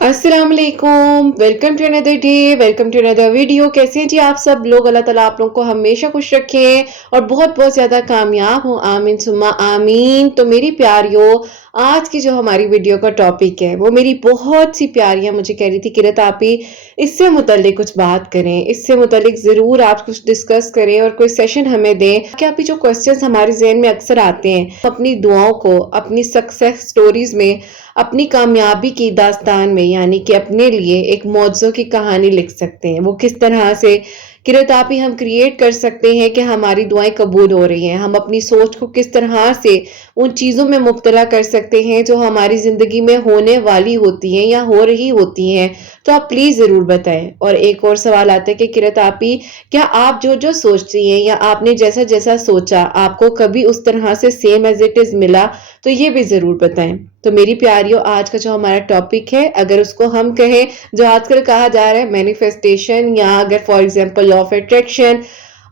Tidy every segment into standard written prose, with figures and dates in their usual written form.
अस्सलाम वालेकुम, welcome to another day, welcome to another video. कैसे हैं जी आप सब लोग? अल्लाह ताला आप लोगों को हमेशा खुश रखे और बहुत बहुत ज़्यादा कामयाब हो, आमीन सुम्मा आमीन। तो मेरी प्यारियों, आज की जो हमारी वीडियो का टॉपिक है वो मेरी बहुत सी प्यारियां मुझे कह रही थी किरत आप ही इससे मुतल्लिक कुछ बात करें, इससे मुतल्लिक ज़रूर आप कुछ डिस्कस करें और कोई सेशन हमें दें कि आप ही जो क्वेश्चंस हमारे जहन में अक्सर आते हैं अपनी दुआओं को, अपनी सक्सेस स्टोरीज में, अपनी कामयाबी की दास्तान में, यानी कि अपने लिए एक मौजों की कहानी लिख सकते हैं। वो किस तरह से किरतापी हम क्रिएट कर सकते हैं कि हमारी दुआएं कबूल हो रही हैं। हम अपनी सोच को किस तरह से उन चीज़ों में मुब्तला कर सकते हैं जो हमारी ज़िंदगी में होने वाली होती हैं या हो रही होती हैं। तो आप प्लीज़ ज़रूर बताएं। और एक और सवाल आता है कि किरतापी, क्या आप जो जो सोचती हैं या आपने जैसा जैसा सोचा आपको कभी उस तरह से सेम एज इट इज़ मिला? तो ये भी ज़रूर बताएं। तो मेरी प्यारियों, आज का जो हमारा टॉपिक है, अगर उसको हम कहें जो आजकल कहा जा रहा है मैनिफेस्टेशन, या अगर for example law of attraction,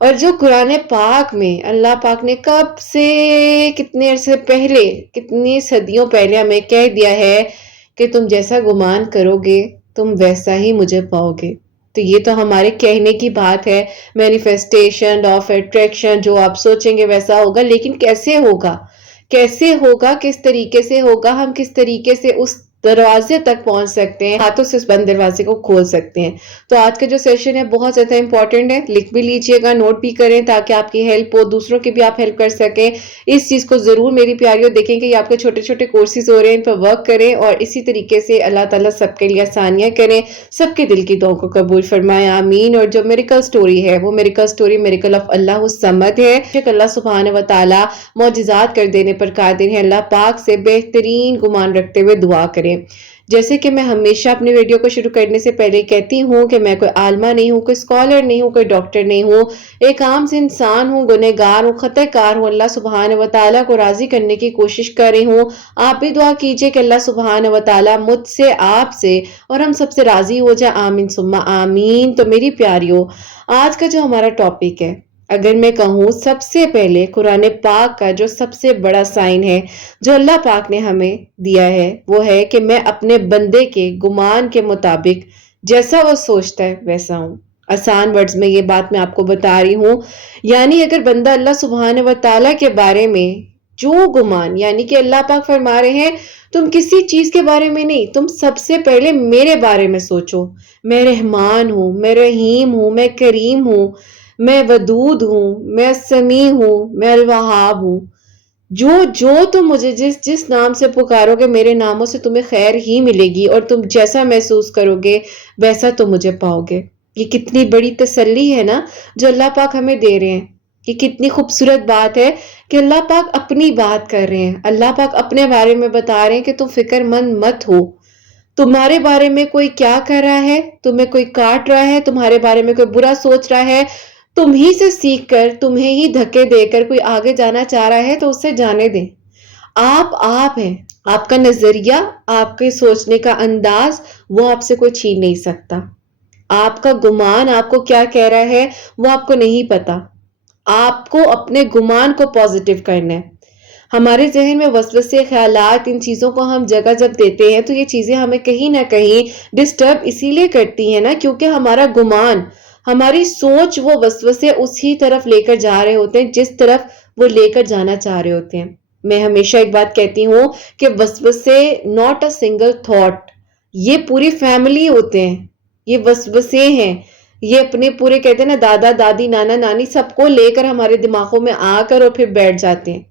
और जो कुरान पाक में अल्लाह पाक ने कब से, कितने अरसे पहले, कितनी सदियों पहले हमें कह दिया है कि तुम जैसा गुमान करोगे तुम वैसा ही मुझे पाओगे। तो ये तो हमारे कहने की बात है, मैनिफेस्टेशन, लॉ ऑफ अट्रैक्शन, जो आप सोचेंगे वैसा होगा। लेकिन कैसे होगा, कैसे होगा, किस तरीके से होगा, हम किस तरीके से उस दरवाजे तक पहुंच सकते हैं, हाथों से उस बंद दरवाजे को खोल सकते हैं। तो आज का जो सेशन है बहुत ज्यादा इंपॉर्टेंट है, लिख भी लीजिएगा, नोट भी करें ताकि आपकी हेल्प हो, दूसरों की भी आप हेल्प कर सकें। इस चीज को जरूर मेरी प्यारियों देखें कि ये आपके छोटे छोटे कोर्सेज हो रहे हैं, इन पर वर्क करें और इसी तरीके से अल्लाह ताला सबके लिए आसानियां करें, सबके दिल की दुआओं को कबूल फरमाए, आमीन। और जो मेरिकल स्टोरी है वो मेरिकल स्टोरी मेरिकल ऑफ अल्लाह समद है। अल्लाह सुब्हान व तआला मौजिज़ात कर देने पर कादिर है। अल्लाह पाक से बेहतरीन गुमान रखते हुए दुआ करें। जैसे कि मैं हमेशा अपनी वीडियो को शुरू करने से पहले कहती हूँ कि मैं कोई आलमा नहीं हूँ, कोई स्कॉलर नहीं हूँ, कोई डॉक्टर नहीं हूँ, एक आम से इंसान हूँ, गुनहगार हूँ, खतकार हूँ। अल्लाह सुब्हान व तआला को राजी करने की कोशिश कर रही हूँ। आप भी दुआ कीजिए कि अल्लाह सुब्हान व तआला मुझसे, आपसे और हम सबसे राजी हो जाए, आमीन सुम्मा आमीन। तो मेरी प्यारियों, आज का जो हमारा टॉपिक है, अगर मैं कहूँ सबसे पहले कुरान पाक का जो सबसे बड़ा साइन है जो अल्लाह पाक ने हमें दिया है वो है कि मैं अपने बंदे के गुमान के मुताबिक जैसा वो सोचता है वैसा हूँ। आसान वर्ड्स में ये बात मैं आपको बता रही हूँ, यानी अगर बंदा अल्लाह सुब्हान व तआला के बारे में जो गुमान, यानी कि अल्लाह पाक फरमा रहे हैं तुम किसी चीज के बारे में नहीं, तुम सबसे पहले मेरे बारे में सोचो। मैं रहमान हूँ, मैं रहीम हूँ, मैं करीम हूँ, मैं वदूद हूँ, मैं समी हूँ, मैं अल वहाब हूँ। जो जो तुम मुझे जिस जिस नाम से पुकारोगे मेरे नामों से तुम्हें खैर ही मिलेगी और तुम जैसा महसूस करोगे वैसा तुम मुझे पाओगे। ये कितनी बड़ी तसल्ली है ना जो अल्लाह पाक हमें दे रहे हैं। कि कितनी खूबसूरत बात है कि अल्लाह पाक अपनी बात कर रहे हैं, अल्लाह पाक अपने बारे में बता रहे हैं कि तुम फिक्रमंद मत हो। तुम्हारे बारे में कोई क्या कर रहा है, तुम्हें कोई काट रहा है, तुम्हारे बारे में कोई बुरा सोच रहा है, तुम ही से सीख कर, तुम्हें ही धक्के देकर कोई आगे जाना चाह रहा है तो उससे जाने दें। आप हैं, आपका नजरिया, आपके सोचने का अंदाज वो आपसे कोई छीन नहीं सकता। आपका गुमान आपको क्या कह रहा है वो आपको नहीं पता। आपको अपने गुमान को पॉजिटिव करना है। हमारे जहन में वसवसे ख्यालात, इन चीज़ों को हम जगह जब देते हैं तो ये चीज़ें हमें कहीं ना कहीं डिस्टर्ब इसीलिए करती हैं ना, क्योंकि हमारा गुमान, हमारी सोच, वो वसवसे उसी तरफ लेकर जा रहे होते हैं जिस तरफ वो लेकर जाना चाह रहे होते हैं। मैं हमेशा एक बात कहती हूँ कि वसवसे नॉट अ सिंगल थॉट, ये पूरी फैमिली होते हैं, ये वसवसे हैं। ये अपने पूरे कहते हैं ना, दादा दादी नाना नानी सबको लेकर हमारे दिमागों में आकर और फिर बैठ जाते हैं।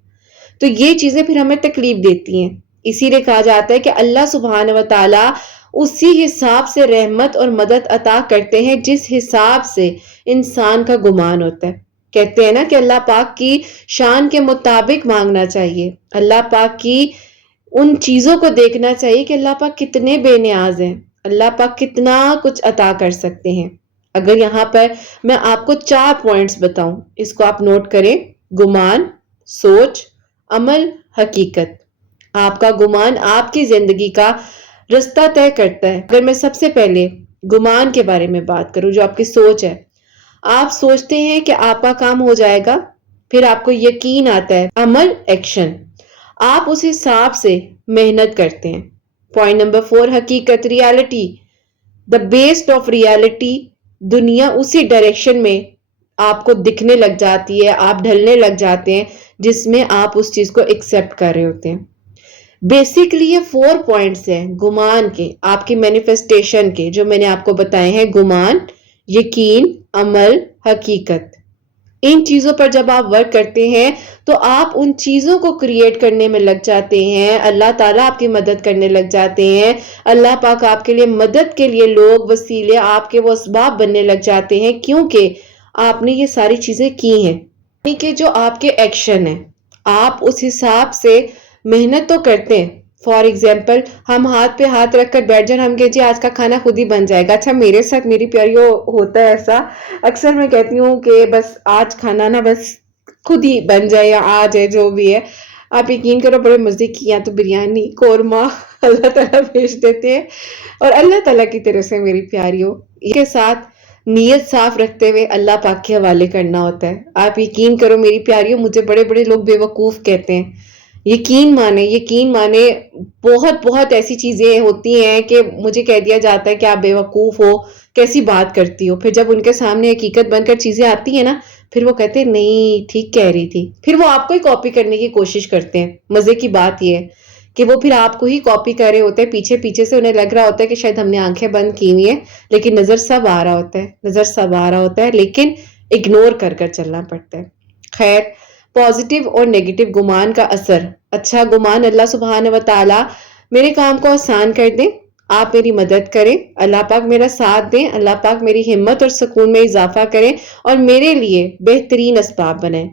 तो ये चीजें फिर हमें तकलीफ देती हैं। इसीलिए कहा जाता है कि अल्लाह सुब्हान व तआला उसी हिसाब से रहमत और मदद अता करते हैं जिस हिसाब से इंसान का गुमान होता है। कहते हैं ना कि अल्लाह पाक की शान के मुताबिक मांगना चाहिए, अल्लाह पाक की उन चीजों को देखना चाहिए कि अल्लाह पाक कितने बेनियाज हैं, अल्लाह पाक कितना कुछ अता कर सकते हैं। अगर यहाँ पर मैं आपको 4 पॉइंट्स बताऊं, इसको आप नोट करें। गुमान, सोच, अमल, हकीकत। आपका गुमान आपकी जिंदगी का रास्ता तय करता है। अगर मैं सबसे पहले गुमान के बारे में बात करूं, जो आपकी सोच है, आप सोचते हैं कि आपका काम हो जाएगा, फिर आपको यकीन आता है, अमल, एक्शन, आप उस हिसाब से मेहनत करते हैं। पॉइंट नंबर 4, हकीकत, reality, the based of reality. दुनिया उसी डायरेक्शन में आपको दिखने लग जाती है, आप ढलने लग जाते हैं जिसमें आप उस चीज को एक्सेप्ट कर रहे होते हैं। बेसिकली ये 4 पॉइंट्स हैं गुमान के, आपकी मैनिफेस्टेशन के, जो मैंने आपको बताए हैं। गुमान, यकीन, अमल, हकीकत। इन चीजों पर जब आप वर्क करते हैं तो आप उन चीजों को क्रिएट करने में लग जाते हैं। अल्लाह ताला आपकी मदद करने लग जाते हैं। अल्लाह पाक आपके लिए मदद के लिए लोग, वसीले, आपके वो असबाब बनने लग जाते हैं, क्योंकि आपने ये सारी चीजें की हैं। यानी कि जो आपके एक्शन है, आप उस हिसाब से मेहनत तो करते हैं। फॉर एग्जाम्पल, हम हाथ पे हाथ रखकर बैठ जाए, हम कहे जी आज का खाना खुद ही बन जाएगा। अच्छा, मेरे साथ मेरी प्यारियों होता है ऐसा। अक्सर मैं कहती हूँ कि बस आज खाना ना बस खुद ही बन जाए या आ जाए, जो भी है। आप यकीन करो, बड़े मजे की या तो बिरयानी, कोरमा अल्लाह ताला भेज देते हैं। और अल्लाह ताला की तरफ से मेरी प्यारियों, इसके साथ नीयत साफ रखते हुए अल्लाह पाक के हवाले करना होता है। आप यकीन करो मेरी प्यारियों, मुझे बड़े बड़े लोग बेवकूफ कहते हैं। यकीन माने, यकीन माने, बहुत बहुत ऐसी चीजें होती हैं कि मुझे कह दिया जाता है कि आप बेवकूफ हो, कैसी बात करती हो। फिर जब उनके सामने हकीकत बनकर चीजें आती है ना, फिर वो कहते हैं नहीं ठीक कह रही थी। फिर वो आपको ही कॉपी करने की कोशिश करते हैं। मजे की बात ये है कि वो फिर आपको ही कॉपी कर रहे होते हैं। पीछे पीछे से उन्हें लग रहा होता है कि शायद हमने आंखें बंद की हुई है, लेकिन नजर सब आ रहा होता है, नजर सब आ रहा होता है, लेकिन इग्नोर कर कर चलना पड़ता है। खैर, पॉजिटिव और नेगेटिव गुमान का असर। अच्छा गुमान, अल्लाह सुब्हान व तआला मेरे काम को आसान कर दें, आप मेरी मदद करें, अल्लाह पाक मेरा साथ दें, अल्लाह पाक मेरी हिम्मत और सुकून में इजाफा करें और मेरे लिए बेहतरीन असबाब बनाएं।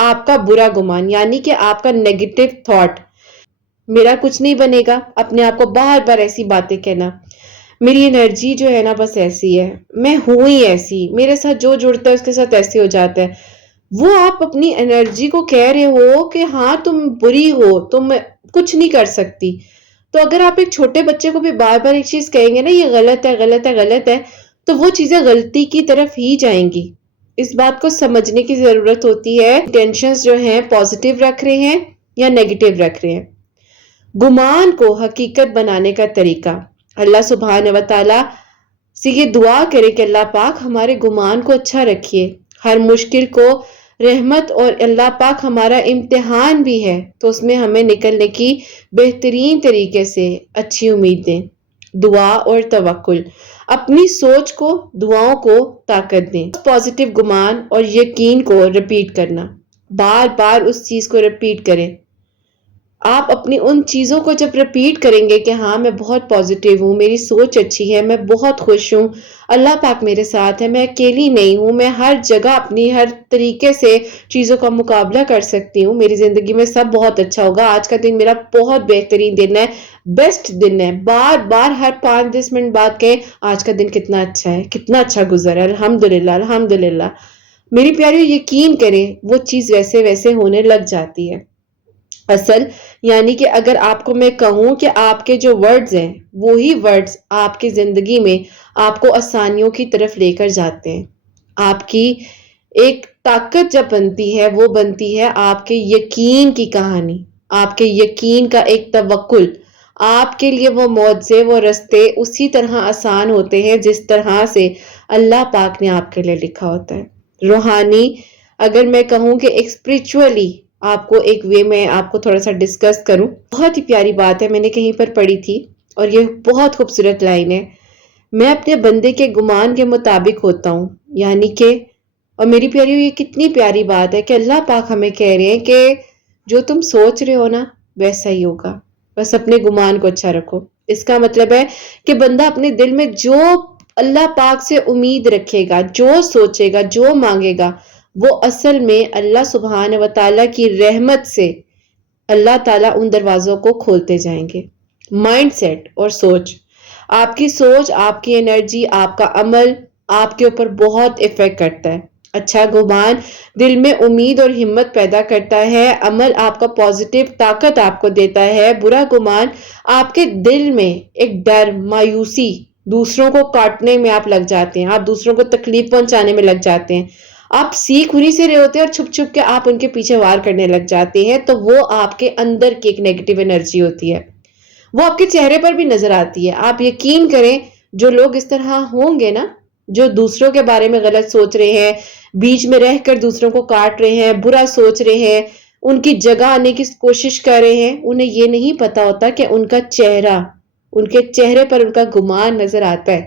आपका बुरा गुमान यानी कि आपका नेगेटिव थॉट, मेरा कुछ नहीं बनेगा, अपने आप को बार बार ऐसी बातें कहना, मेरी एनर्जी जो है ना बस ऐसी है, मैं हूं ही ऐसी, मेरे साथ जो जुड़ता है उसके साथ ऐसे हो जाता है। वो आप अपनी एनर्जी को कह रहे हो कि हाँ तुम बुरी हो, तुम कुछ नहीं कर सकती। तो अगर आप एक छोटे बच्चे को भी बार बार एक चीज कहेंगे ना, ये गलत है गलत है गलत है, तो वो चीजें गलती की तरफ ही जाएंगी। इस बात को समझने की जरूरत होती है, टेंशन्स जो हैं पॉजिटिव रख रहे हैं या नेगेटिव रख रहे हैं। गुमान को हकीकत बनाने का तरीका, अल्लाह सुब्हान व तआला से ये दुआ करे कि अल्लाह पाक हमारे गुमान को अच्छा रखिए, हर मुश्किल को रहमत, और अल्लाह पाक हमारा इम्तिहान भी है तो उसमें हमें निकलने की बेहतरीन तरीके से अच्छी उम्मीद दें। दुआ और तवक्कुल, अपनी सोच को, दुआओं को ताकत दें। पॉजिटिव गुमान और यकीन को रिपीट करना, बार बार उस चीज को रिपीट करें। आप अपनी उन चीजों को जब रिपीट करेंगे कि हाँ मैं बहुत पॉजिटिव हूँ, मेरी सोच अच्छी है, मैं बहुत खुश हूँ, अल्लाह पाक मेरे साथ है, मैं अकेली नहीं हूँ, मैं हर जगह अपनी हर तरीके से चीजों का मुकाबला कर सकती हूँ, मेरी जिंदगी में सब बहुत अच्छा होगा, आज का दिन मेरा बहुत बेहतरीन दिन है, बेस्ट दिन है। बार बार हर 5-10 मिनट बाद कहें आज का दिन कितना अच्छा है, कितना अच्छा गुजरा है, अल्हम्दुलिल्लाह अल्हम्दुलिल्लाह। मेरी प्यारी यकीन करें वो चीज वैसे वैसे होने लग जाती है। असल यानी कि अगर आपको मैं कहूं कि आपके जो वर्ड्स हैं वो ही वर्ड्स आपकी जिंदगी में आपको आसानियों की तरफ लेकर जाते हैं। आपकी एक ताकत जब बनती है वो बनती है आपके यकीन की कहानी, आपके यकीन का एक तवक्कुल। आपके लिए वो मौजे, वो रास्ते उसी तरह आसान होते हैं जिस तरह से अल्लाह पाक ने आपके लिए लिखा होता है। रूहानी, अगर मैं कहूं कि एक स्पिरिचुअली आपको एक वे में आपको थोड़ा सा डिस्कस करूं, बहुत ही प्यारी बात है, मैंने कहीं पर पढ़ी थी और ये बहुत खूबसूरत लाइन है। मैं अपने बंदे के गुमान के मुताबिक होता हूँ, यानी कि, और मेरी प्यारी ये कितनी प्यारी बात है कि अल्लाह पाक हमें कह रहे हैं कि जो तुम सोच रहे हो ना वैसा ही होगा, बस अपने गुमान को अच्छा रखो। इसका मतलब है कि बंदा अपने दिल में जो अल्लाह पाक से उम्मीद रखेगा, जो सोचेगा, जो मांगेगा, वो असल में अल्लाह सुब्हान व तआला की रहमत से अल्लाह ताला उन दरवाजों को खोलते जाएंगे। माइंडसेट और सोच, आपकी सोच, आपकी एनर्जी, आपका अमल आपके ऊपर बहुत इफेक्ट करता है। अच्छा गुमान दिल में उम्मीद और हिम्मत पैदा करता है, अमल आपका पॉजिटिव ताकत आपको देता है। बुरा गुमान आपके दिल में एक डर, मायूसी, दूसरों को काटने में आप लग जाते हैं, आप दूसरों को तकलीफ पहुंचाने में लग जाते हैं, आप सीख उन्हीं से रहे होते हैं और छुप छुप के आप उनके पीछे वार करने लग जाते हैं। तो वो आपके अंदर की एक नेगेटिव एनर्जी होती है, وہ آپ کے چہرے پر بھی نظر آتی ہے. آپ یقین کریں جو لوگ اس طرح ہوں گے نا، جو دوسروں کے بارے میں غلط سوچ رہے ہیں، بیچ میں رہ کر دوسروں کو کاٹ رہے ہیں، برا سوچ رہے ہیں، ان کی جگہ آنے کی کوشش کر رہے ہیں، انہیں یہ نہیں پتا ہوتا کہ ان کا چہرہ، ان کے چہرے پر ان کا گمان نظر آتا ہے،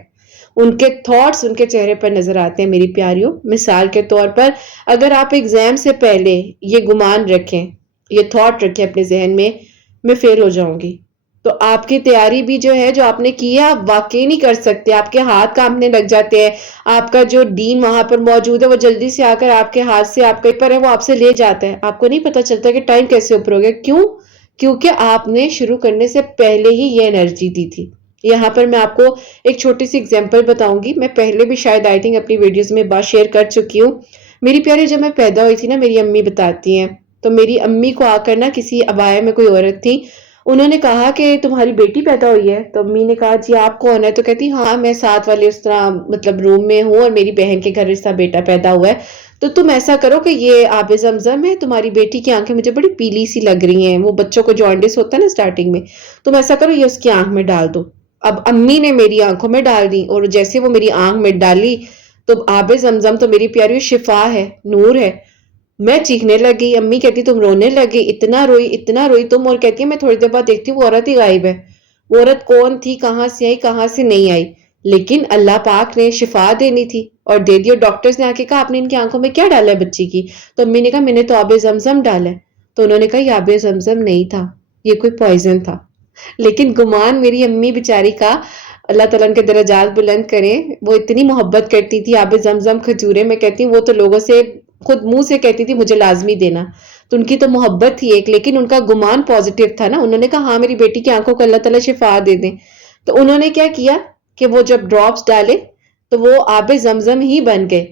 ان کے تھاٹس ان کے چہرے پر نظر آتے ہیں میری پیاریوں. مثال کے طور پر اگر آپ ایگزام سے پہلے یہ گمان رکھیں، یہ تھاٹ رکھیں اپنے ذہن میں فیل ہو جاؤں گی، تو آپ کی تیاری بھی جو ہے، جو آپ نے کی ہے، آپ واقعی نہیں کر سکتے. آپ کے ہاتھ کانپنے لگ جاتے ہیں. آپ کا جو ڈین وہاں پر موجود ہے وہ جلدی سے آ کر آپ کے ہاتھ سے، آپ کے پر ہے وہ آپ سے لے جاتا ہے. آپ کو نہیں پتا چلتا کہ ٹائم کیسے اوپر ہو گیا. کیوں؟ کیونکہ آپ نے شروع کرنے سے پہلے ہی یہ انرجی دی تھی. یہاں پر میں آپ کو ایک چھوٹی سی اگزامپل بتاؤں گی. میں پہلے بھی شاید آئی تھنک اپنی ویڈیوز میں بات شیئر کر چکی ہوں. میری پیاری جب میں پیدا ہوئی تھی نا، میری امی بتاتی ہیں، تو میری امی کو آ کر نا کسی ابایا میں کوئی عورت تھی، انہوں نے کہا کہ تمہاری بیٹی پیدا ہوئی ہے. تو امی نے کہا جی آپ کون ہے؟ تو کہتی ہاں میں ساتھ والے اس طرح مطلب روم میں ہوں اور میری بہن کے گھر اس طرح بیٹا پیدا ہوا ہے. تو تم ایسا کرو کہ یہ آب زمزم ہے، تمہاری بیٹی کی آنکھیں مجھے بڑی پیلی سی لگ رہی ہیں، وہ بچوں کو جانڈس ہوتا ہے نا سٹارٹنگ میں، تم ایسا کرو یہ اس کی آنکھ میں ڈال دو. اب امی نے میری آنکھوں میں ڈال دی، اور جیسے وہ میری آنکھ میں ڈالی تو آب زمزم تو میری پیاری شفا ہے، نور ہے. میں چیخنے لگی، امی کہتی تم رونے لگی، اتنا روئی تم، اور کہتی ہے میں تھوڑی دیر بعد دیکھتی ہوں وہ عورت ہی غائب ہے. وہ عورت کون تھی، کہاں سے آئی، کہاں سے نہیں آئی، لیکن اللہ پاک نے شفا دینی تھی اور دے دی. اور ڈاکٹرز نے آ کے کہا آپ نے ان کی آنکھوں میں کیا ڈالا ہے بچی کی؟ تو امی نے کہا میں نے تو آب زمزم ڈالا ہے. تو انہوں نے کہا یہ آب زمزم نہیں تھا، یہ کوئی پوائزن تھا. لیکن گمان میری امی بیچاری کا، اللہ تعالیٰ ان کے درجات بلند کریں، وہ اتنی محبت کرتی تھی. آب زمزم کھجورے میں کہتی وہ تو لوگوں سے خود منہ سے کہتی تھی مجھے لازمی دینا. تو ان کی تو محبت تھی ایک، لیکن ان کا گمان پازیٹیو تھا نا. انہوں نے کہا ہاں میری بیٹی کی آنکھوں کو اللہ تعالیٰ شفا دے دیں. تو انہوں نے کیا کیا کہ وہ جب ڈراپس ڈالے تو وہ آب زمزم ہی بن گئے،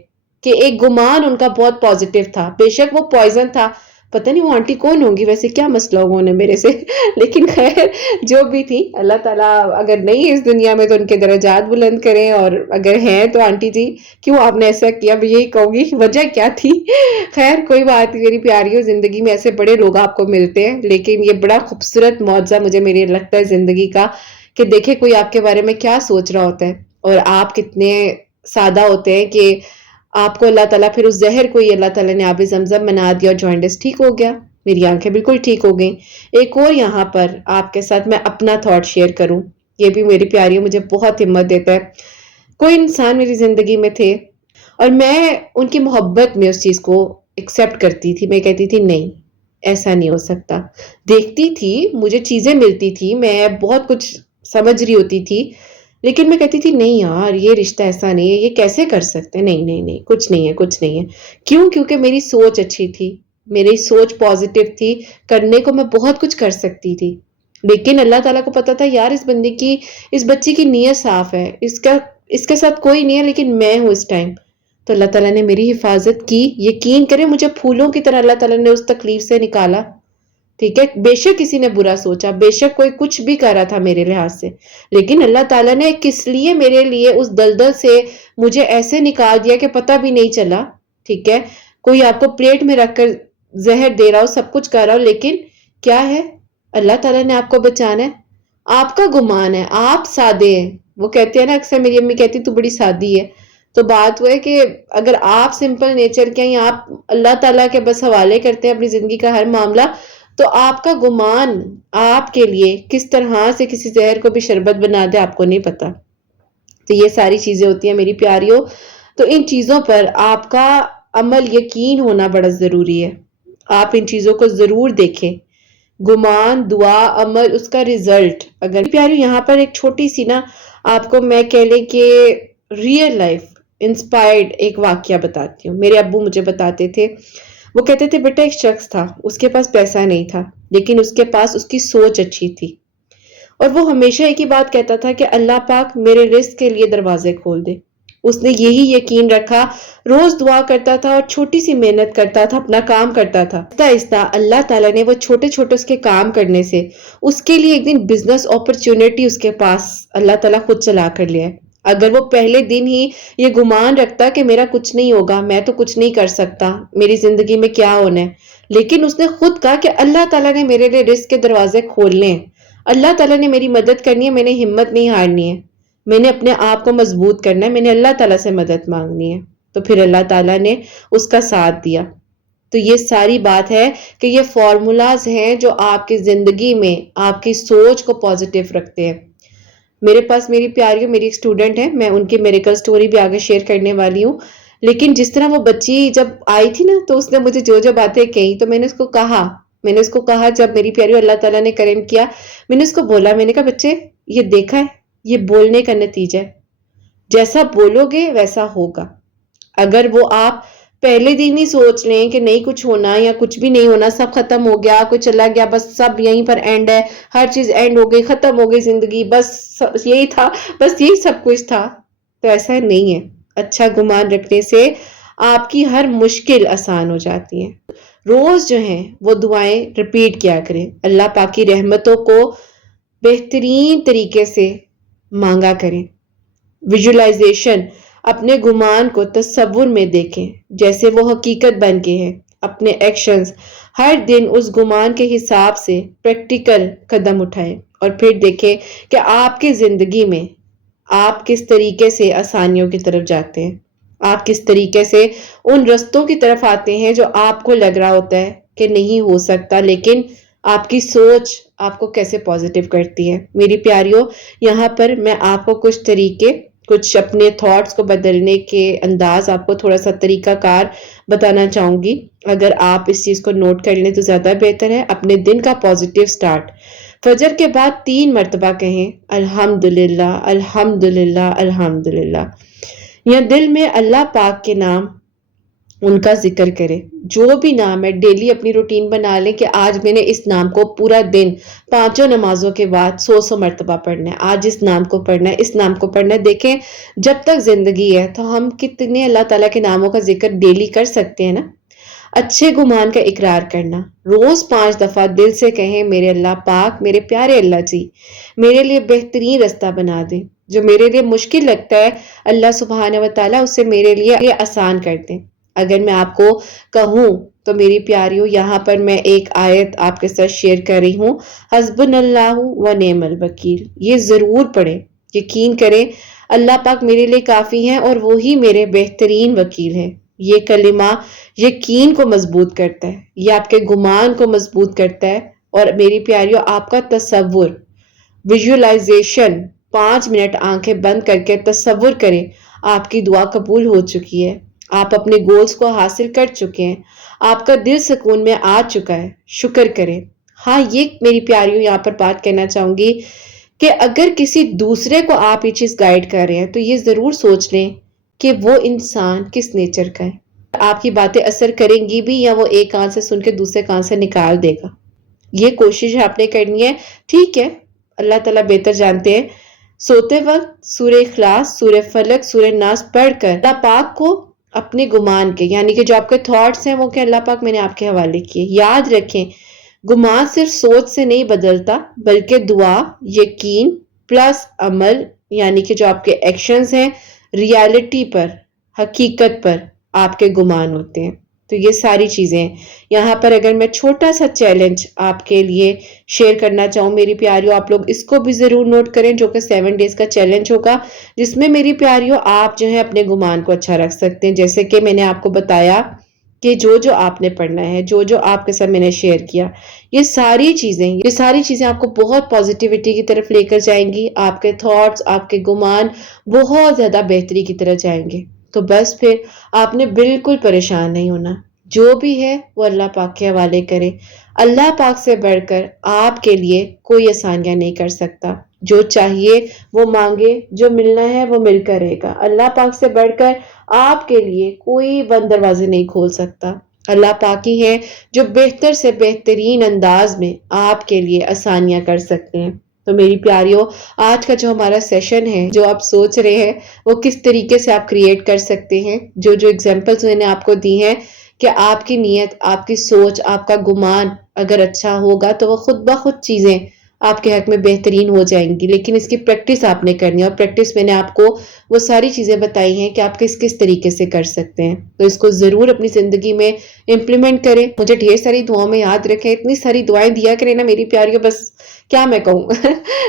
کہ ایک گمان ان کا بہت پازیٹیو تھا. بے شک وہ پوائزن تھا، پتہ نہیں وہ آنٹی کون ہوگی ویسے، کیا مسئلہ ہوگا انہیں میرے سے لیکن خیر جو بھی تھی، اللہ تعالیٰ اگر نہیں اس دنیا میں تو ان کے درجات بلند کریں، اور اگر ہیں تو آنٹی جی کیوں آپ نے ایسا کیا، میں یہی کہوں گی وجہ کیا تھی. خیر کوئی بات نہیں میری پیاریوں، زندگی میں ایسے بڑے لوگ آپ کو ملتے ہیں. لیکن یہ بڑا خوبصورت معجزہ مجھے میرے لگتا ہے زندگی کا، کہ دیکھے کوئی آپ کے بارے میں کیا سوچ رہا ہوتا ہے، اور آپ کتنے سادہ ہوتے ہیں کہ آپ کو اللہ تعالیٰ پھر اس زہر کو ہی اللہ تعالیٰ نے آب زمزم بنا دیا اور جوائنٹس ٹھیک ہو گیا، میری آنکھیں بالکل ٹھیک ہو گئیں. ایک اور یہاں پر آپ کے ساتھ میں اپنا تھاٹ شیئر کروں، یہ بھی میری پیاریوں مجھے بہت ہمت دیتا ہے. کوئی انسان میری زندگی میں تھے اور میں ان کی محبت میں اس چیز کو ایکسیپٹ کرتی تھی. میں کہتی تھی نہیں ایسا نہیں ہو سکتا. دیکھتی تھی مجھے چیزیں ملتی تھی، میں بہت کچھ سمجھ رہی ہوتی تھی، لیکن میں کہتی تھی نہیں یار یہ رشتہ ایسا نہیں ہے، یہ کیسے کر سکتے، نہیں نہیں نہیں کچھ نہیں ہے کچھ نہیں ہے. کیوں؟ کیونکہ میری سوچ اچھی تھی، میری سوچ پازیٹیو تھی، کرنے کو میں بہت کچھ کر سکتی تھی. لیکن اللہ تعالیٰ کو پتا تھا یار اس بندے کی، اس بچی کی نیت صاف ہے، اس کے ساتھ کوئی نہیں ہے لیکن میں ہوں اس ٹائم. تو اللہ تعالیٰ نے میری حفاظت کی. یقین کریں مجھے پھولوں کی طرح اللہ تعالیٰ نے اس تکلیف سے نکالا. ٹھیک ہے، بے شک کسی نے برا سوچا، بے شک کوئی کچھ بھی کر رہا تھا میرے لحاظ سے، لیکن اللہ تعالیٰ نے کس لیے میرے لیے اس دلدل سے مجھے ایسے نکال دیا کہ پتہ بھی نہیں چلا. ٹھیک ہے، کوئی آپ کو پلیٹ میں رکھ کر زہر دے رہا ہو، سب کچھ کر رہا ہو، لیکن کیا ہے اللہ تعالیٰ نے آپ کو بچانا ہے. آپ کا گمان ہے، آپ سادے ہیں. وہ کہتے ہیں نا اکثر، میری امی کہتی تو بڑی سادی ہے. تو بات وہ ہے کہ اگر آپ سمپل نیچر کے ہیں یا آپ اللہ تعالیٰ کے بس حوالے کرتے ہیں اپنی زندگی کا ہر معاملہ، تو آپ کا گمان آپ کے لیے کس طرح سے کسی زہر کو بھی شربت بنا دے آپ کو نہیں پتا. تو یہ ساری چیزیں ہوتی ہیں میری پیاریوں. تو ان چیزوں پر آپ کا عمل یقین ہونا بڑا ضروری ہے. آپ ان چیزوں کو ضرور دیکھیں، گمان، دعا، عمل، اس کا رزلٹ. اگر پیاری یہاں پر ایک چھوٹی سی نا آپ کو میں کہہ لیں کہ ریئل لائف انسپائرڈ ایک واقعہ بتاتی ہوں. میرے ابو مجھے بتاتے تھے، وہ کہتے تھے بیٹا ایک شخص تھا، اس کے پاس پیسہ نہیں تھا لیکن اس کے پاس اس کی سوچ اچھی تھی، اور وہ ہمیشہ ایک ہی بات کہتا تھا کہ اللہ پاک میرے رزق کے لیے دروازے کھول دے. اس نے یہی یقین رکھا، روز دعا کرتا تھا اور چھوٹی سی محنت کرتا تھا، اپنا کام کرتا تھا. آہستہ آہستہ اللہ تعالیٰ نے وہ چھوٹے چھوٹے اس کے کام کرنے سے اس کے لیے ایک دن بزنس اپرچونٹی اس کے پاس اللہ تعالیٰ خود چلا کر لیا. اگر وہ پہلے دن ہی یہ گمان رکھتا کہ میرا کچھ نہیں ہوگا، میں تو کچھ نہیں کر سکتا، میری زندگی میں کیا ہونا ہے، لیکن اس نے خود کہا کہ اللہ تعالیٰ نے میرے لیے رزق کے دروازے کھولنے ہیں. اللہ تعالیٰ نے میری مدد کرنی ہے، میں نے ہمت نہیں ہارنی ہے، میں نے اپنے آپ کو مضبوط کرنا ہے، میں نے اللہ تعالیٰ سے مدد مانگنی ہے۔ تو پھر اللہ تعالیٰ نے اس کا ساتھ دیا۔ تو یہ ساری بات ہے کہ یہ فارمولاز ہیں جو آپ کی زندگی میں آپ کی سوچ کو پازیٹیو رکھتے ہیں۔ میرے پاس میری پیاریوں، میری ایک اسٹوڈنٹ ہے، میں ان کی میریکل سٹوری بھی آگے شیئر کرنے والی ہوں، لیکن جس طرح وہ بچی جب آئی تھی نا تو اس نے مجھے جو جو باتیں کہی، تو میں نے اس کو کہا جب میری پیاریوں اللہ تعالیٰ نے کرم کیا، میں نے اس کو بولا، میں نے کہا بچے یہ دیکھا ہے، یہ بولنے کا نتیجہ ہے، جیسا بولو گے ویسا ہوگا۔ اگر وہ آپ پہلے دن ہی سوچ لیں کہ نہیں کچھ ہونا یا کچھ بھی نہیں ہونا، سب ختم ہو گیا، کوئی چلا گیا، بس سب یہیں پر اینڈ ہے، ہر چیز اینڈ ہو گئی، ختم ہو گئی زندگی، بس یہی تھا، بس یہی سب کچھ تھا، تو ایسا نہیں ہے۔ اچھا گمان رکھنے سے آپ کی ہر مشکل آسان ہو جاتی ہے۔ روز جو ہیں وہ دعائیں ریپیٹ کیا کریں، اللہ پاک کی رحمتوں کو بہترین طریقے سے مانگا کریں۔ ویژولائزیشن، اپنے گمان کو تصور میں دیکھیں جیسے وہ حقیقت بن کے ہے۔ اپنے ایکشنز، ہر دن اس گمان کے حساب سے پریکٹیکل قدم اٹھائیں اور پھر دیکھیں کہ آپ کی زندگی میں آپ کس طریقے سے آسانیوں کی طرف جاتے ہیں، آپ کس طریقے سے ان رستوں کی طرف آتے ہیں جو آپ کو لگ رہا ہوتا ہے کہ نہیں ہو سکتا، لیکن آپ کی سوچ آپ کو کیسے پازیٹیو کرتی ہے۔ میری پیاریوں، یہاں پر میں آپ کو کچھ طریقے، کچھ اپنے تھاٹس کو بدلنے کے انداز، آپ کو تھوڑا سا طریقہ کار بتانا چاہوں گی۔ اگر آپ اس چیز کو نوٹ کر لیں تو زیادہ بہتر ہے۔ اپنے دن کا پازیٹیو سٹارٹ، فجر کے بعد 3 مرتبہ کہیں الحمدللہ الحمدللہ الحمدللہ، یا دل میں اللہ پاک کے نام ان کا ذکر کرے، جو بھی نام ہے ڈیلی اپنی روٹین بنا لیں کہ آج میں نے اس نام کو پورا دن 5 نمازوں کے بعد 100 مرتبہ پڑھنا ہے، آج اس نام کو پڑھنا ہے، اس نام کو پڑھنا ہے۔ دیکھیں جب تک زندگی ہے تو ہم کتنے اللہ تعالیٰ کے ناموں کا ذکر ڈیلی کر سکتے ہیں نا۔ اچھے گمان کا اقرار کرنا، روز 5 دفعہ دل سے کہیں میرے اللہ پاک، میرے پیارے اللہ جی میرے لیے بہترین رستہ بنا دیں، جو میرے لیے مشکل لگتا ہے اللہ سبحانہ و تعالیٰ اسے میرے لیے آسان کر دیں۔ اگر میں آپ کو کہوں تو میری پیاریوں، یہاں پر میں ایک آیت آپ کے ساتھ شیئر کر رہی ہوں، حسبنا اللہ و نعم الوکیل، یہ ضرور پڑھیں، یقین کریں اللہ پاک میرے لیے کافی ہیں اور وہی میرے بہترین وکیل ہیں۔ یہ کلمہ یقین کو مضبوط کرتا ہے، یہ آپ کے گمان کو مضبوط کرتا ہے۔ اور میری پیاریوں، آپ کا تصور، ویژولائزیشن، 5 منٹ آنکھیں بند کر کے تصور کریں آپ کی دعا قبول ہو چکی ہے، آپ اپنے گولز کو حاصل کر چکے ہیں، آپ کا دل سکون میں آ چکا ہے، شکر کریں۔ ہاں، یہ میری پیاریوں یہاں پر بات کہنا چاہوں گی کہ اگر کسی دوسرے کو آپ یہ چیز گائیڈ کر رہے ہیں تو یہ ضرور سوچ لیں کہ وہ انسان کس نیچر کا ہے، آپ کی باتیں اثر کریں گی بھی یا وہ ایک کان سے سن کے دوسرے کان سے نکال دے گا۔ یہ کوشش آپ نے کرنی ہے، ٹھیک ہے، اللہ تعالیٰ بہتر جانتے ہیں۔ سوتے وقت سورہ اخلاص، سورہ فلق، سورہ ناس پڑھ کر اللہ پاک کو اپنے گمان کے، یعنی کہ جو آپ کے تھاٹس ہیں وہ کہ اللہ پاک میں نے آپ کے حوالے کیے۔ یاد رکھیں گمان صرف سوچ سے نہیں بدلتا، بلکہ دعا، یقین پلس عمل، یعنی کہ جو آپ کے ایکشنز ہیں ریالٹی پر، حقیقت پر آپ کے گمان ہوتے ہیں۔ تو یہ ساری چیزیں یہاں پر اگر میں چھوٹا سا چیلنج آپ کے لیے شیئر کرنا چاہوں میری پیاریوں، آپ لوگ اس کو بھی ضرور نوٹ کریں، جو کہ 7 ڈیز کا چیلنج ہوگا، جس میں میری پیاریوں آپ جو ہے اپنے گمان کو اچھا رکھ سکتے ہیں۔ جیسے کہ میں نے آپ کو بتایا کہ جو آپ نے پڑھنا ہے، جو آپ کے ساتھ میں نے شیئر کیا، یہ ساری چیزیں آپ کو بہت پازیٹیوٹی کی طرف لے کر جائیں گی، آپ کے تھاٹس، آپ کے گمان بہت زیادہ بہتری کی طرف جائیں گے۔ تو بس پھر آپ نے بالکل پریشان نہیں ہونا، جو بھی ہے وہ اللہ پاک کے حوالے کریں۔ اللہ پاک سے بڑھ کر آپ کے لیے کوئی آسانیاں نہیں کر سکتا، جو چاہیے وہ مانگے، جو ملنا ہے وہ مل کر رہے گا۔ اللہ پاک سے بڑھ کر آپ کے لیے کوئی بند دروازے نہیں کھول سکتا۔ اللہ پاک ہی ہے جو بہتر سے بہترین انداز میں آپ کے لیے آسانیاں کر سکتے ہیں۔ تو میری پیاریوں، آج کا جو ہمارا سیشن ہے، جو آپ سوچ رہے ہیں وہ کس طریقے سے آپ کریٹ کر سکتے ہیں، جو ایگزامپلز میں نے آپ کو دی ہیں کہ آپ کی نیت، آپ کی سوچ، آپ کا گمان اگر اچھا ہوگا تو وہ خود بخود چیزیں آپ کے حق میں بہترین ہو جائیں گی، لیکن اس کی پریکٹس آپ نے کرنی ہے۔ اور پریکٹس میں نے آپ کو وہ ساری چیزیں بتائی ہیں کہ آپ کس طریقے سے کر سکتے ہیں، تو اس کو ضرور اپنی زندگی میں امپلیمنٹ کریں۔ مجھے ڈھیر ساری دعاؤں میں یاد رکھیں، اتنی ساری دعائیں دیا کریں نا میری پیاریوں، بس क्या मैं कहूँ।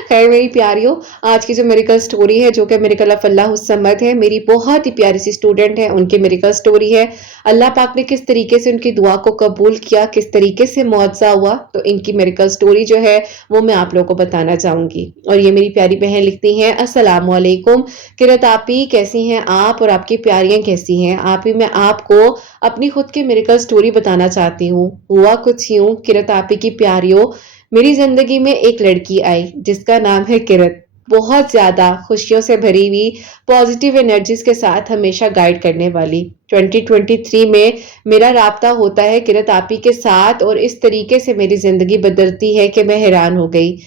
खैर मेरी प्यारियों, आज की जो मेरिकल स्टोरी है, जो कि मेरिकल ऑफ अल्लाह समद है, मेरी बहुत ही प्यारी सी स्टूडेंट है, उनकी मेरिकल स्टोरी है। अल्लाह पाक ने किस तरीके से उनकी दुआ को कबूल किया, किस तरीके से मुआवजा हुआ, तो इनकी मेरिकल स्टोरी जो है वो मैं आप लोगों को बताना चाहूंगी। और ये मेरी प्यारी बहन लिखती हैं, अस्सलाम वालेकुम किरत आपी, कैसी हैं आप और आपकी प्यारियां कैसी हैं आप ही। मैं आपको अपनी खुद की मेरिकल स्टोरी बताना चाहती हूँ। हुआ कुछ यूं किरत आपी की प्यारियों, मेरी जिंदगी में एक लड़की आई जिसका नाम है किरत। बहुत ज्यादा खुशियों से भरी हुई, पॉजिटिव एनर्जीज के साथ हमेशा गाइड करने वाली। 2023 में मेरा राब्ता होता है किरत आपी के साथ और इस तरीके से मेरी जिंदगी बदलती है कि मैं हैरान हो गई।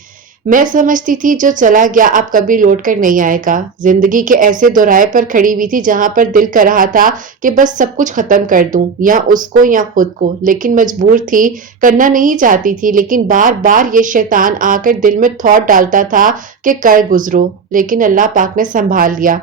मैं समझती थी जो चला गया अब कभी लौट कर नहीं आएगा। जिंदगी के ऐसे दोराहे पर खड़ी हुई थी जहां पर दिल कर रहा था कि बस सब कुछ खत्म कर दूं, या उसको या खुद को, लेकिन मजबूर थी, करना नहीं चाहती थी। लेकिन बार बार ये शैतान आकर दिल में थॉट डालता था कि कर गुजरो, लेकिन अल्लाह पाक ने संभाल लिया।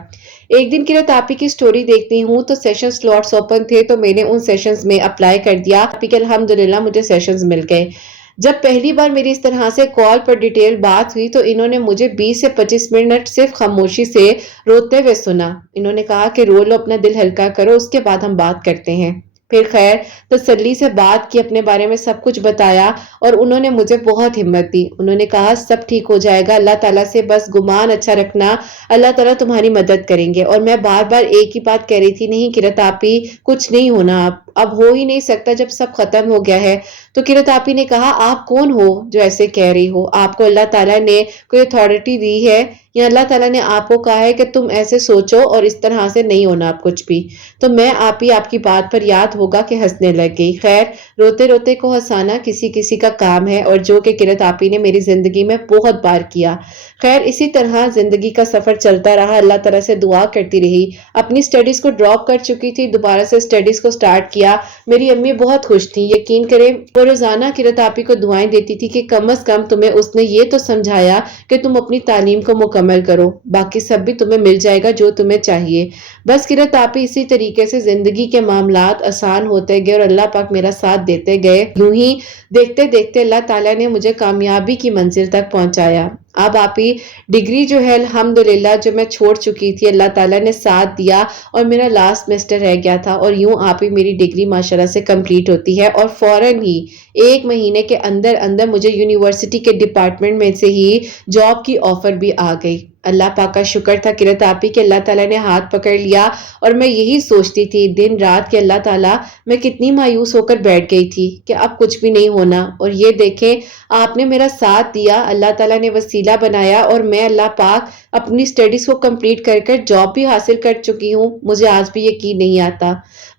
एक दिन किरत आपी की स्टोरी देखती हूँ तो सेशन स्लॉट्स ओपन थे, तो मैंने उन सेशंस में अप्लाई कर दिया। आपी के अल्हम्दुलिल्लाह मुझे सेशंस मिल गए। जब पहली बार मेरी इस तरह से कॉल पर डिटेल बात हुई तो इन्होंने मुझे 20 से 25 मिनट सिर्फ खामोशी से रोते हुए सुना। इन्होंने कहा कि रो लो, अपना दिल हल्का करो, उसके बाद हम बात करते हैं। फिर खैर तसल्ली से बात की, अपने बारे में सब कुछ बताया और उन्होंने मुझे बहुत हिम्मत दी। उन्होंने कहा सब ठीक हो जाएगा, अल्लाह ताला से बस गुमान अच्छा रखना, अल्लाह ताला तुम्हारी मदद करेंगे। और मैं बार बार एक ही बात कह रही थी, नहीं किरत आपी कुछ नहीं होना, अब हो ही नहीं सकता जब सब खत्म हो गया है। तो किरत आपी ने कहा आप कौन हो जो ऐसे कह रही हो, आपको अल्लाह ताला ने कोई अथॉरिटी दी है या अल्लाह ताला ने आपको कहा है कि तुम ऐसे सोचो और इस तरह से नहीं होना आप कुछ भी। तो मैं आप ही आपकी बात पर याद होगा कि हंसने लग गई। खैर रोते रोते को हंसाना किसी किसी का काम है, और जो कि किरत आपी ने मेरी जिंदगी में बहुत बार किया। खैर इसी तरह जिंदगी का सफर चलता रहा, अल्लाह ताला से दुआ करती रही। अपनी स्टडीज को ड्रॉप कर चुकी थी, दोबारा से स्टडीज को स्टार्ट किया। मेरी अम्मी बहुत खुश थी, यकीन करें वो रोजाना किरत आपी को दुआएं देती थी कि कम अज कम तुम्हें उसने ये तो समझाया कि तुम अपनी तालीम को मुकम्मल करो, बाकी सब भी तुम्हें मिल जाएगा जो तुम्हें चाहिए। बस किरत आपी इसी तरीके से जिंदगी के मामलात आसान होते गए और अल्लाह पाक मेरा साथ देते गए। यूं ही देखते देखते अल्लाह ताला ने मुझे कामयाबी की मंजिल तक पहुंचाया। अब आप ही डिग्री जो है अल्हम्दुलिल्लाह जो मैं छोड़ चुकी थी, अल्लाह ताला ने साथ दिया और मेरा लास्ट सेमेस्टर रह गया था, और यूं आप ही मेरी डिग्री माशाल्लाह से कंप्लीट होती है। और फौरन ही 1 महीने के अंदर अंदर मुझे यूनिवर्सिटी के डिपार्टमेंट में से ही जॉब की ऑफर भी आ गई। अल्लाह पाक का शुक्र था किरत आपी के अल्लाह ताला ने हाथ पकड़ लिया। और मैं यही सोचती थी दिन रात कि अल्लाह ताला, मैं कितनी मायूस होकर बैठ गई थी कि अब कुछ भी नहीं होना, और ये देखें आपने मेरा साथ दिया, अल्लाह ताला ने वसीला बनाया और मैं अल्लाह पाक अपनी स्टडीज को कंप्लीट कर कर जॉब भी हासिल कर चुकी हूँ। मुझे आज भी यकीन नहीं आता।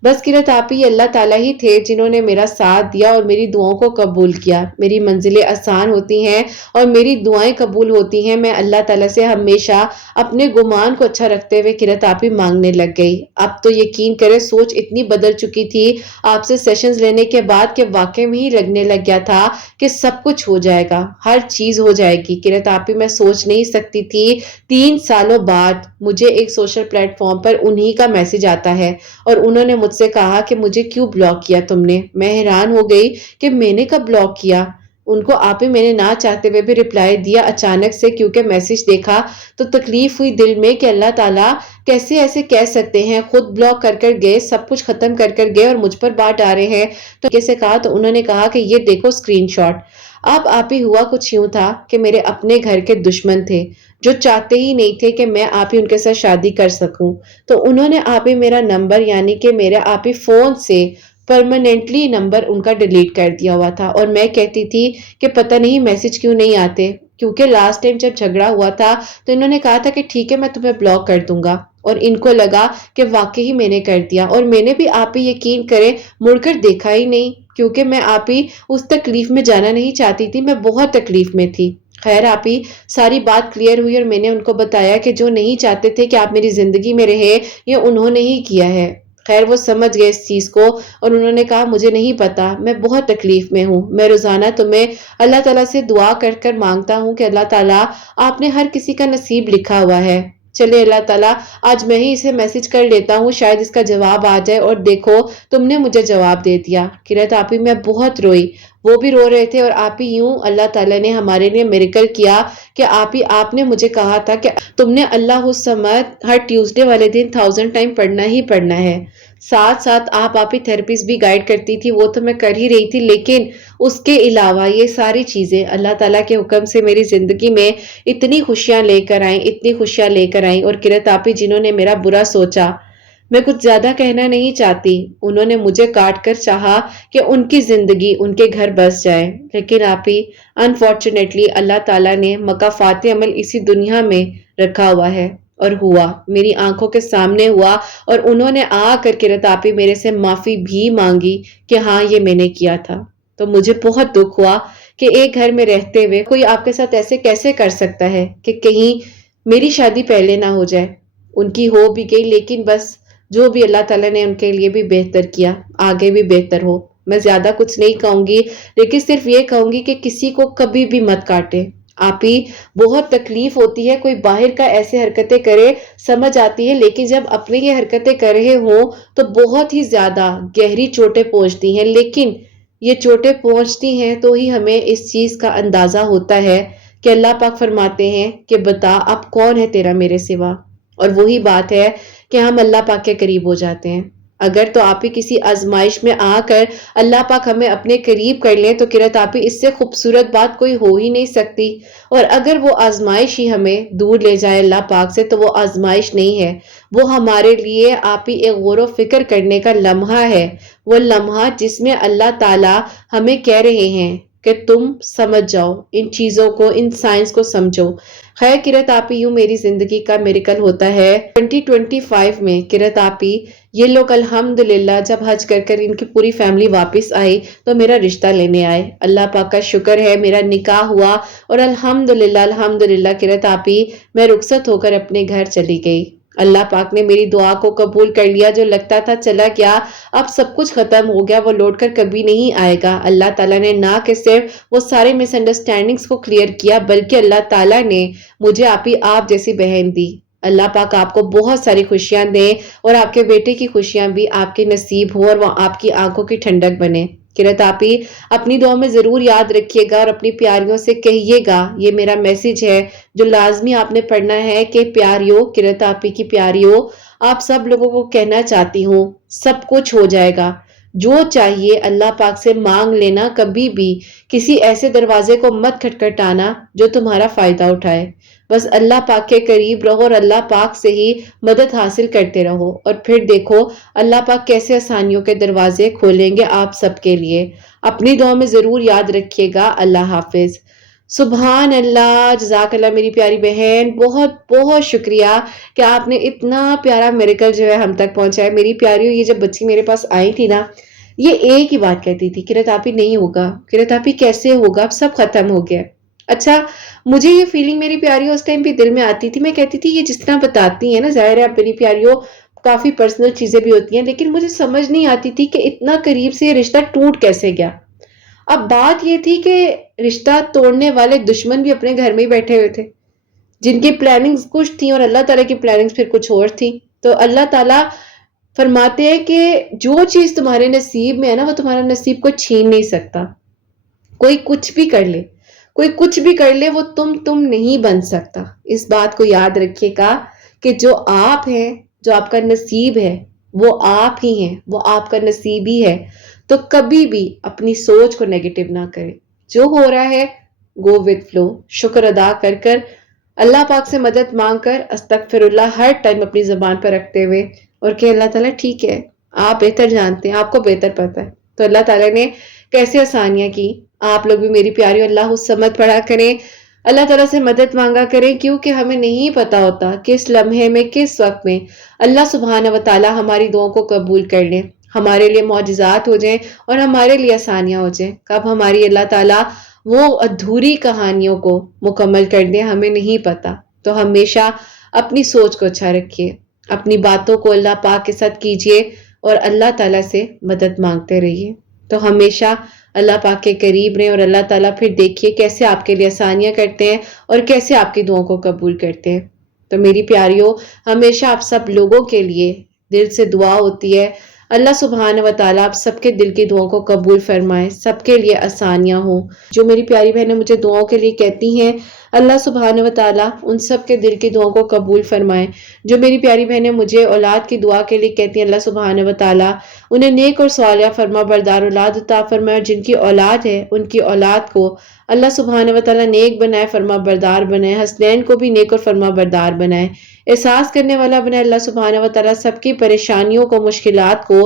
बस किरत आपी अल्लाह ताला ही थे जिन्होंने मेरा साथ दिया और मेरी दुआओं को कबूल किया। मेरी मंजिलें आसान होती हैं और मेरी दुआएं कबूल होती हैं। मैं अल्लाह ताला से हमेशा अपने गुमान को अच्छा रखते हुए किरत आपी मांगने लग गई। अब तो यकीन करें सोच इतनी बदल चुकी थी आपसे सेशंस लेने के बाद कि वाकई में ही लगने लग गया था कि सब कुछ हो जाएगा, हर चीज हो जाएगी। किरत आपी मैं सोच नहीं सकती थी 3 सालों बाद मुझे एक सोशल प्लेटफॉर्म पर उन्हीं का मैसेज आता है और उन्होंने मुझसे कहा कि मुझे क्यों ब्लॉक किया तुमने। मैं हैरान हो गई कि मैंने कब ब्लॉक किया। उनको आप ही मैंने ना चाहते हुए भी रिप्लाई दिया अचानक से, क्योंकि मैसेज देखा तो तकलीफ हुई दिल में कि अल्लाह ताला कैसे ऐसे कह सकते हैं, खुद ब्लॉक कर कर गए, सब कुछ खत्म कर कर गए और मुझ पर बात आ रहे हैं। तो कैसे कहा, तो उन्होंने कहा कि ये देखो स्क्रीनशॉट। अब आप ही हुआ कुछ यूं था कि मेरे अपने घर के दुश्मन थे जो चाहते ही नहीं थे कि मैं आप ही उनके साथ शादी कर सकूं। तो उन्होंने आप ही मेरा नंबर यानी कि मेरे आप ही फोन से परमानेंटली नंबर उनका डिलीट कर दिया हुआ था। और मैं कहती थी कि पता नहीं मैसेज क्यों नहीं आते, क्योंकि लास्ट टाइम जब झगड़ा हुआ था तो इन्होंने कहा था कि ठीक है मैं तुम्हें ब्लॉक कर दूंगा, और इनको लगा कि वाकई ही मैंने कर दिया। और मैंने भी आप ही यकीन करें मुड़कर देखा ही नहीं, क्योंकि मैं आप ही उस तकलीफ में जाना नहीं चाहती थी, मैं बहुत तकलीफ में थी। खैर आप ही सारी बात क्लियर हुई और मैंने उनको बताया कि जो नहीं चाहते थे कि आप मेरी जिंदगी में रहे, ये उन्होंने ही किया है। खैर वो समझ गए इस चीज को और उन्होंने कहा मुझे नहीं पता, मैं बहुत तकलीफ में हूँ। मैं रोजाना तुम्हें अल्लाह ताला से दुआ कर कर मांगता हूँ कि अल्लाह ताला आपने हर किसी का नसीब लिखा हुआ है। चले अल्लाह ताला आज मैं ही इसे मैसेज कर लेता हूँ, शायद इसका जवाब आ जाए। और देखो तुमने मुझे जवाब दे दिया। किरत आप ही मैं बहुत रोई وہ بھی رو رہے تھے اور آپ ہی یوں اللہ تعالیٰ نے ہمارے لیے میریکل کیا کہ آپ نے مجھے کہا تھا کہ تم نے اللہ الصمد ہر ٹیوزڈے والے دن 1000 ٹائم پڑھنا ہی پڑھنا ہے. ساتھ ساتھ آپ ہی تھراپیز بھی گائیڈ کرتی تھی، وہ تو میں کر ہی رہی تھی، لیکن اس کے علاوہ یہ ساری چیزیں اللہ تعالیٰ کے حکم سے میری زندگی میں اتنی خوشیاں لے کر آئیں، اتنی خوشیاں لے کر آئیں. اور قرت آپی جنہوں نے میرا برا سوچا، میں کچھ زیادہ کہنا نہیں چاہتی، انہوں نے مجھے کاٹ کر چاہا کہ ان کی زندگی ان کے گھر بس جائے، لیکن آپی انفارچونیٹلی اللہ تعالیٰ نے مکافات عمل اسی دنیا میں رکھا ہوا ہے. اور ہوا، میری آنکھوں کے سامنے ہوا، اور انہوں نے آ کر قرت آپی میرے سے معافی بھی مانگی کہ ہاں یہ میں نے کیا تھا. تو مجھے بہت دکھ ہوا کہ ایک گھر میں رہتے ہوئے کوئی آپ کے ساتھ ایسے کیسے کر سکتا ہے کہ کہیں میری شادی پہلے نہ ہو جائے. ان کی ہو بھی گئی، لیکن بس جو بھی اللہ تعالیٰ نے ان کے لیے بھی بہتر کیا، آگے بھی بہتر ہو. میں زیادہ کچھ نہیں کہوں گی، لیکن صرف یہ کہوں گی کہ کسی کو کبھی بھی مت کاٹے. آپ ہی بہت تکلیف ہوتی ہے کوئی باہر کا ایسے حرکتیں کرے، سمجھ آتی ہے، لیکن جب اپنے یہ حرکتیں کر رہے ہوں تو بہت ہی زیادہ گہری چوٹیں پہنچتی ہیں. لیکن یہ چوٹیں پہنچتی ہیں تو ہی ہمیں اس چیز کا اندازہ ہوتا ہے کہ اللہ پاک فرماتے ہیں کہ بتا اب کون ہے تیرا میرے سوا. اور وہی بات ہے کہ ہم اللہ پاک کے قریب ہو جاتے ہیں. اگر تو آپ ہی کسی آزمائش میں آ کر اللہ پاک ہمیں اپنے قریب کر لیں تو قرت آپ ہی اس سے خوبصورت بات کوئی ہو ہی نہیں سکتی. اور اگر وہ آزمائش ہی ہمیں دور لے جائے اللہ پاک سے تو وہ آزمائش نہیں ہے، وہ ہمارے لیے آپ ہی ایک غور و فکر کرنے کا لمحہ ہے. وہ لمحہ جس میں اللہ تعالیٰ ہمیں کہہ رہے ہیں کہ تم سمجھ جاؤ ان چیزوں کو، ان سائنس کو سمجھو. خیر قرت آپی یوں میری زندگی کا میریکل ہوتا ہے. 2025 میں قرت آپی یہ لوگ الحمدللہ جب حج کر کر ان کی پوری فیملی واپس آئی تو میرا رشتہ لینے آئے. اللہ پاک کا شکر ہے میرا نکاح ہوا اور الحمدللہ قرت آپی میں رخصت ہو کر اپنے گھر چلی گئی. اللہ پاک نے میری دعا کو قبول کر لیا. جو لگتا تھا چلا گیا، اب سب کچھ ختم ہو گیا، وہ لوٹ کر کبھی نہیں آئے گا. اللہ تعالیٰ نے نہ کہ صرف وہ سارے مس انڈرسٹینڈنگز کو کلیئر کیا، بلکہ اللہ تعالیٰ نے مجھے آپ جیسی بہن دی. اللہ پاک آپ کو بہت ساری خوشیاں دے اور آپ کے بیٹے کی خوشیاں بھی آپ کے نصیب ہو اور وہ آپ کی آنکھوں کی ٹھنڈک بنے. قرت آپی اپنی دعا میں ضرور یاد رکھیے گا اور اپنی پیاریوں سے کہیے گا، یہ میرا میسج ہے جو لازمی آپ نے پڑھنا ہے کہ پیاریوں، قرت آپی کی پیاریوں، آپ سب لوگوں کو کہنا چاہتی ہوں سب کچھ ہو جائے گا. جو چاہیے اللہ پاک سے مانگ لینا. کبھی بھی کسی ایسے دروازے کو مت کھٹکھٹانا جو تمہارا فائدہ اٹھائے. بس اللہ پاک کے قریب رہو اور اللہ پاک سے ہی مدد حاصل کرتے رہو، اور پھر دیکھو اللہ پاک کیسے آسانیوں کے دروازے کھولیں گے آپ سب کے لیے. اپنی دعا میں ضرور یاد رکھیے گا. اللہ حافظ. سبحان اللہ. جزاک اللہ میری پیاری بہن، بہت بہت شکریہ کہ آپ نے اتنا پیارا میریکل جو ہے ہم تک پہنچایا. میری پیاریوں، یہ جب بچی میرے پاس آئی تھی نا، یہ ایک ہی بات کہتی تھی، قرت آپی نہیں ہوگا، قرت آپی کیسے ہوگا، اب سب ختم ہو گیا. اچھا مجھے یہ فیلنگ میری پیاریوں اس ٹائم بھی دل میں آتی تھی. میں کہتی تھی یہ جس طرح بتاتی ہیں نا، ظاہر ہے میری پیاریوں کافی پرسنل چیزیں بھی ہوتی ہیں، لیکن مجھے سمجھ نہیں آتی تھی کہ اتنا قریب سے یہ رشتہ ٹوٹ کیسے گیا. اب بات یہ تھی کہ رشتہ توڑنے والے دشمن بھی اپنے گھر میں ہی بیٹھے ہوئے تھے، جن کی پلاننگز کچھ تھیں اور اللہ تعالیٰ کی پلاننگز پھر کچھ اور تھیں. تو اللہ تعالیٰ فرماتے ہیں کہ جو چیز تمہارے نصیب میں ہے نا، وہ تمہارا نصیب کو چھین نہیں سکتا. کوئی کچھ بھی کر لے، کوئی کچھ بھی کر لے، وہ تم نہیں بن سکتا. اس بات کو یاد رکھیے گا کہ جو آپ ہیں، جو آپ کا نصیب ہے، وہ آپ ہی ہیں، وہ آپ کا نصیب ہی ہے. تو کبھی بھی اپنی سوچ کو نیگیٹو نہ کریں. جو ہو رہا ہے گو وتھ فلو، شکر ادا کر کر، اللہ پاک سے مدد مانگ کر، استغفر اللہ ہر ٹائم اپنی زبان پر رکھتے ہوئے، اور کہ اللہ تعالیٰ ٹھیک ہے، آپ بہتر جانتے ہیں، آپ کو بہتر پتا ہے. تو اللہ تعالیٰ نے کیسے آسانیاں کی. آپ لوگ بھی میری پیاری اللہ الصمد پڑھا کریں، اللہ تعالیٰ سے مدد مانگا کریں، کیونکہ ہمیں نہیں پتا ہوتا کس لمحے میں، کس وقت میں اللہ سبحانہ و تعالیٰ ہماری دعاؤں کو قبول کر لیں، ہمارے لیے معجزات ہو جائیں اور ہمارے لیے آسانیاں ہو جائیں. کب ہماری اللہ تعالیٰ وہ ادھوری کہانیوں کو مکمل کر دیں ہمیں نہیں پتا. تو ہمیشہ اپنی سوچ کو اچھا رکھیے، اپنی باتوں کو اللہ پاک کے ساتھ کیجیے اور اللہ تعالیٰ سے مدد مانگتے رہیے. تو ہمیشہ اللہ پاک کے قریب رہیں اور اللہ تعالیٰ پھر دیکھیے کیسے آپ کے لیے آسانیاں کرتے ہیں اور کیسے آپ کی دعاؤں کو قبول کرتے ہیں. تو میری پیاریوں، ہمیشہ آپ سب لوگوں کے لیے دل سے دعا ہوتی ہے. اللہ सुबहान व तआला आप सबके दिल की दुआओं को कबूल फरमाए, सबके लिए आसानियां हो। जो मेरी प्यारी बहनें मुझे दुआओं के लिए कहती हैं, अल्लाह सुबहान व तआला उन सब के दिल की दुआओं को कबूल फरमाए। जो मेरी प्यारी बहनें मुझे औलाद की दुआ के लिए कहती हैं, अल्लाह सुबहान व तआला उन्हें नेक और सालिहा फरमा बरदार औलाद अता फरमाए। और जिनकी औलाद है उनकी औलाद को अल्लाह सुबहान व तआला नेक बनाए, फरमा बरदार बनाए। हसनैन को भी नेक और फरमा बरदार बनाए, एहसास करने वाला बनाए। अल्लाह सुबहान व तआला सबकी परेशानियों को, मुश्किलात को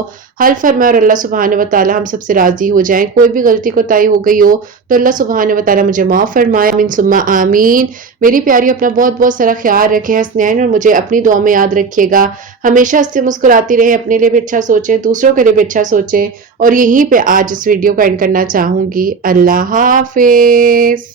हल फरमाए और अल्लाह सुबहान व तआला हम सबसे राजी हो जाए। कोई भी गलती कोताही हो गई हो तो अल्लाह सुबहान व तआला मुझे माफ फरमाए, आमीन सुम्मा आमीन। मेरी प्यारी अपना बहुत बहुत सारा ख्याल रखें, हसनैन और मुझे अपनी दुआ में याद रखिएगा। हमेशा हंसते मुस्कुराती रहे, अपने लिए भी अच्छा सोचें, दूसरों के लिए भी अच्छा सोचें। और यहीं पे आज इस वीडियो को एंड करना चाहूंगी। अल्लाह हाफिज।